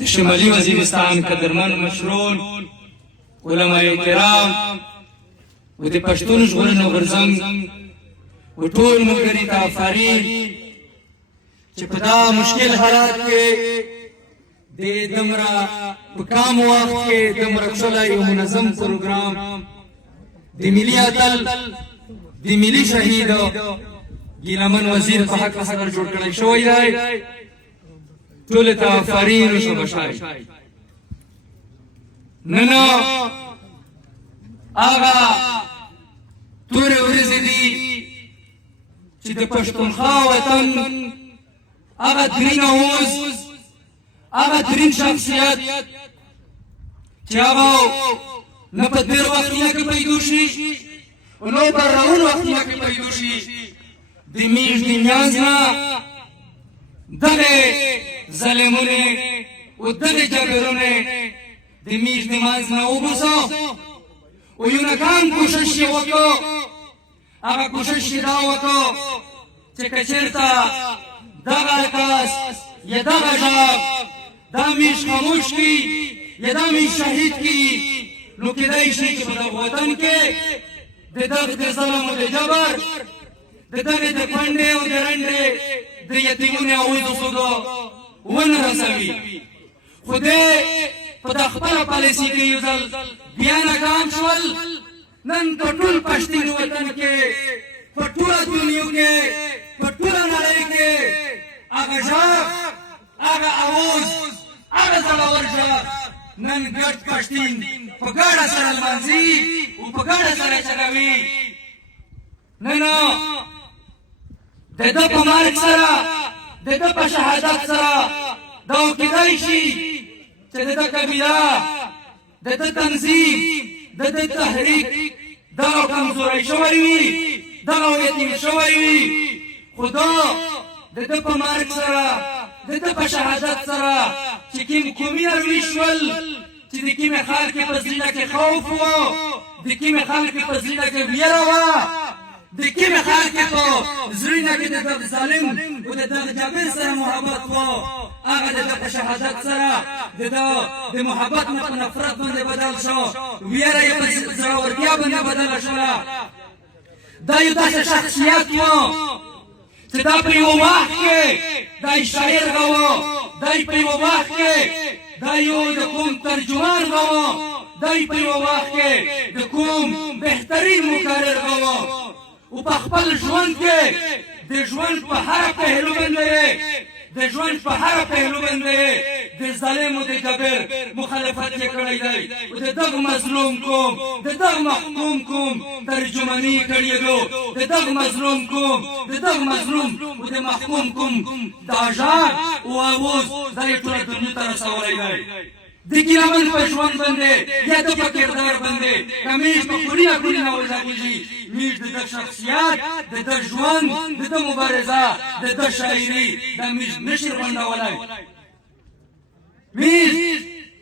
د شمالي وزیرستان قدرمن مشرون علماء کرام و د پښتون ژغورنې غورځنګ و ټول ملګري ته آفرین چې په دا مشکل حالات کې د دومره په کم وخت کې دومره ښکلی یو منظم پروګرام د ملي اتل د ملي شهید ګیلمن وزیر په حق سره جوړ کړی شوی دی. ټولو ته آفرین و شاباشي. نن هغه تورې ورځې دي چې د پښتونخوا وطن هغه درین اوز هغه درین شخصیت چې هغه نه په تېر وختونه کې پیدا شي او نه په روان وختونه کې پیدا شي د میژ د میانځ نه دغه ظلمونه او دغه جګړونه د میژ د منځ نه وباسو او یو ناکام کوشش یې وکړو. هغه کوشش یې دا وکړو چې که چېرته دغه کس یا دغه غږ دا میژ خاموش کړي یا دا میژ شهید کړي نو کیدای شي چې په دغه وطن کې د دغه د ظلم او د جبر د دغه د کونډې او د رنډې د یتیمونو او د سودو ونه رسوي. خو دی په د خپله پالیسي کې یو ځل بیا ناکام شول. نن په ټول پښتون وطن کې په ټوله دنیا کې په ټوله نړۍ کې هغه غږ هغه اواز هغه زړور غږ نن ګډ پښتون په ګډه سره لمانځي او په ګډه سره چلوي. نن د ده په مرګ سره د ده په شهادت سره دا کیدای شي چې د ده قبیله د ده تنظیم د ده تحریک دغه کمزوری شوی وي دغه یتیم شوی وي. خو دا د ده په مرګ سره د ده په شهادت سره چې کوم قومي اروي شول چې د کومې خلکې په زړه کې خوف و د کومې خلکې په زړه کې ویره وه د کومې خلکې په زړونو کې د دغه ظالم او د دغه جابر سره محبت و هغه د ده په شهادت سره د ده د محبت نه په نفرت باندې بدل شو. ویره یې په زړورتیا باندې بدله شوه. دا یو داسې شخصیت و چې دا په یو وخت کې دا شاعر و دا په یو وخت کې دا یو د کوم ترجمان و دا په یو وخت کې د کوم بهترین مقرر و او په خپل ژوند کې د ژوند په هر پهلو باندې د ژوند په هر پهلو باندې د ظالم او د جابر مخالفت یې کړی دی او د دغه مظلوم کوم د دغه محکوم کوم ترجماني کړی دی د دغه مظلوم کوم د دغه مظلوم او د محکوم کوم دا ژغ او اواز دا یې ټوله دنیا ته رسولی دی. د ګیلمن په ژوند باندې یا د په کردار باندې که میژ په کلونه کلونه وغږېږي میژ د ده شخصیت د ده ژوند د ده مبارزه د ده شاعري دا میژ نشي غونډولی. میژ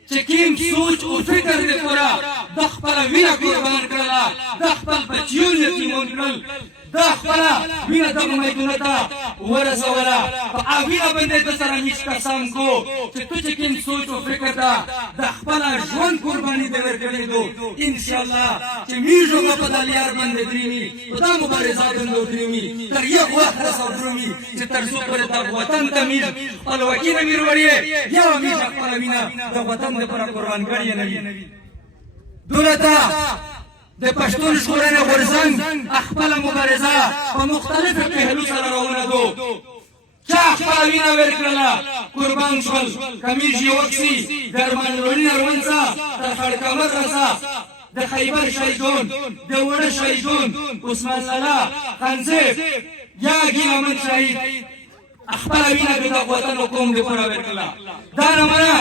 چې کوم سوچ او فکر د پوره د خپله وینه قربان کړله د خپل بچیون یتیمون کړل د خپله وینه دغه میدانو ته ورسوله. په وینه باندې د سره میژ قسم کو چې تو چې کوم سوچ او فکر ده د خپله ژوند قرباني دې ورکړې دو انشاءالله چې میژ به په دا لار باندې درېمي په دا مبارزه باندې ودرېمي تر یو وخت رسو درومي چې تر څو پورې دغه وطن ته میژ خپلواکي نه وي وړې یا میژ خپله وینه د وطن دپاره قربان کړې نه وي. دولته د پښتون ژغورنې غورځنګ خپله مبارزه په مختلفو پهلو سره روانه دو. چا خپله وینه ورکړله قربان شول که میژ یې وکسي د ارمانلوني اروند تر خړکمر رسه د خیبر شهیدون د وړه شهیدون عثمان لالا خانزیب یا ګیلمن شهید خپله وینه د دغه وطن او قوم دپاره ورکړله. دا نمونه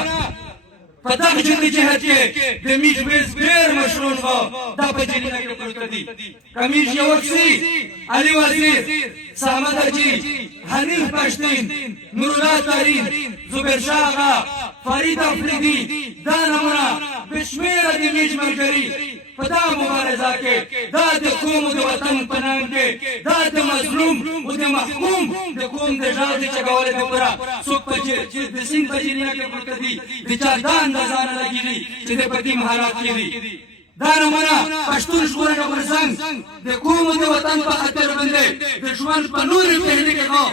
په دغه جدوجهد کې د میژ ډېر مشرون خو دا په جریده کې پروت دي. که میژ یې وکسي علي وزیر سحمد حاجي حنیف پښتین نورالله تارین زبیر شاه آغا فرید افریدي دا نمونه بې شمېره د میژ ملګري پدا مبارزه کې دا د قوم د وطن په نام کې دا د مظلوم او د محکوم د قوم د ژاړې چګولې دپاره څوک په چې د سیند په جریان کې پروت دي د چا دا اندازه نه لګېږي چې د په دې حالات کې دي دا نمونه پښتون ژغورنه غورځنګ د قوم د وطن په خاطر باندې د ژوند په نورې پهلې کې خو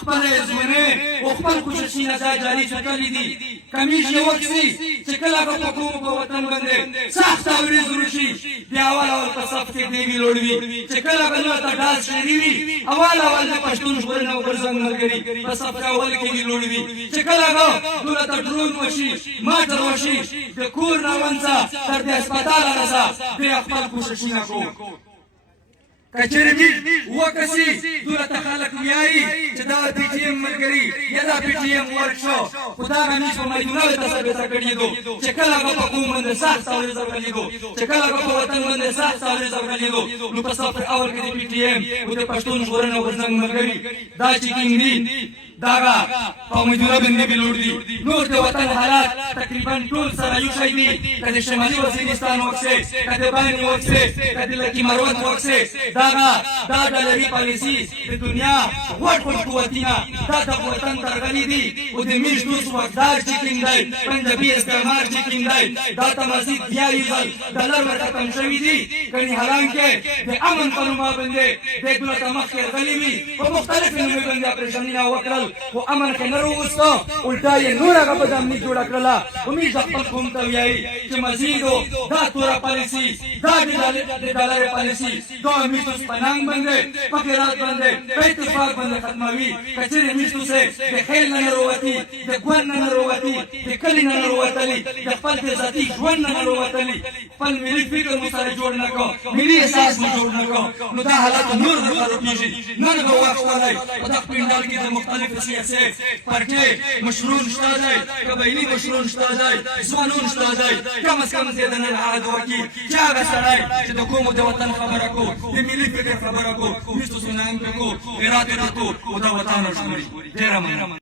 خپله ژمنې او خپل خصوصي نظر جاري ساتلي دي کمیش یې وکړي چې کله به په قوم په وطن باندې سخته ورځ وشي بیا اول په صف کې دیوي لوړ وي چې کله به نو ته ډاس شری وي اول د پښتون ژغورنه غورځنګ ملګري په صف کې اول کې لوړ وي چې کله به دوله ته ډرون وشي ماټر وشي د کور نه ونځه تر د هسپتال بیا خپل کوششونه کوو که چېرې وکسي دوله ته خلک ویایي چې دا پي ټي ایم ملګري یا دا پي ټي ایم ورک شو خو دا همیش په میدونونو ته ثابته کړي دو چې کله به په قوم باندې سخته ورځ ورغلېدو چې کله به په وطن باندې سخته ورځ ورغلېدو نو په صف اول کې د پي ټي ایم او د پښتون ژغورنه غورځنګ ملګري دا چې کوم دي داغه په میدونه باندې بلوړ دي نور د وطن حالات تقریبا ټول سره یو شی دي که د شمالي وزیرستان وکسې که د باني وکسې که د لکي مروت وکسې داغه دا ډالري پالیسي د دنیا غوټ غوټ قوتونه دا د وطن ترغلي دي او د میش دوست واکدار چې کوم دی پنجابي استعمار چې کوم دی دا ته مزید بیا یې ځل ډالر ختم شوي دي کنې حالانکې د امن په نوم باندې د دولت مخکې غلي وي په مختلفو نومونو باندې اپریشنونه وکړل خو امن کې نه راووسته الټا یې نور هغه بدامني جوړه کړله همېش د خپل قوم ته ویایي چې مزید دا توره پالیسي دا د ډالر پالیسي دا میشتوس په ننګ باندې په خیرات باندې په اتفاق باندې ختموي که چېرې میشتوس د خیل نه راووتي د ګوند نه راووتي د کلي نه راووتلي د خپل د ذاتي ژوند نه راووتلي خپل ملي فکر مو سره جوړ نه کړو ملي احساس مو جوړ نه کړو نو دا حالات نور نه خرابېږي نن به وخت ولی په دغه پنډال کې د مختلفو سیاسي پارټۍ مشرون شته دی قبایلي مشرون شته دی ځوانون شته دی کم از کم زه د نن هغه وکي چې هغه سړی چې د قوم د وطن خبره کو د ملي فکر خبره کو میشتو سنان کو غیرات کو او دا وطن ژغوري ډېره مننه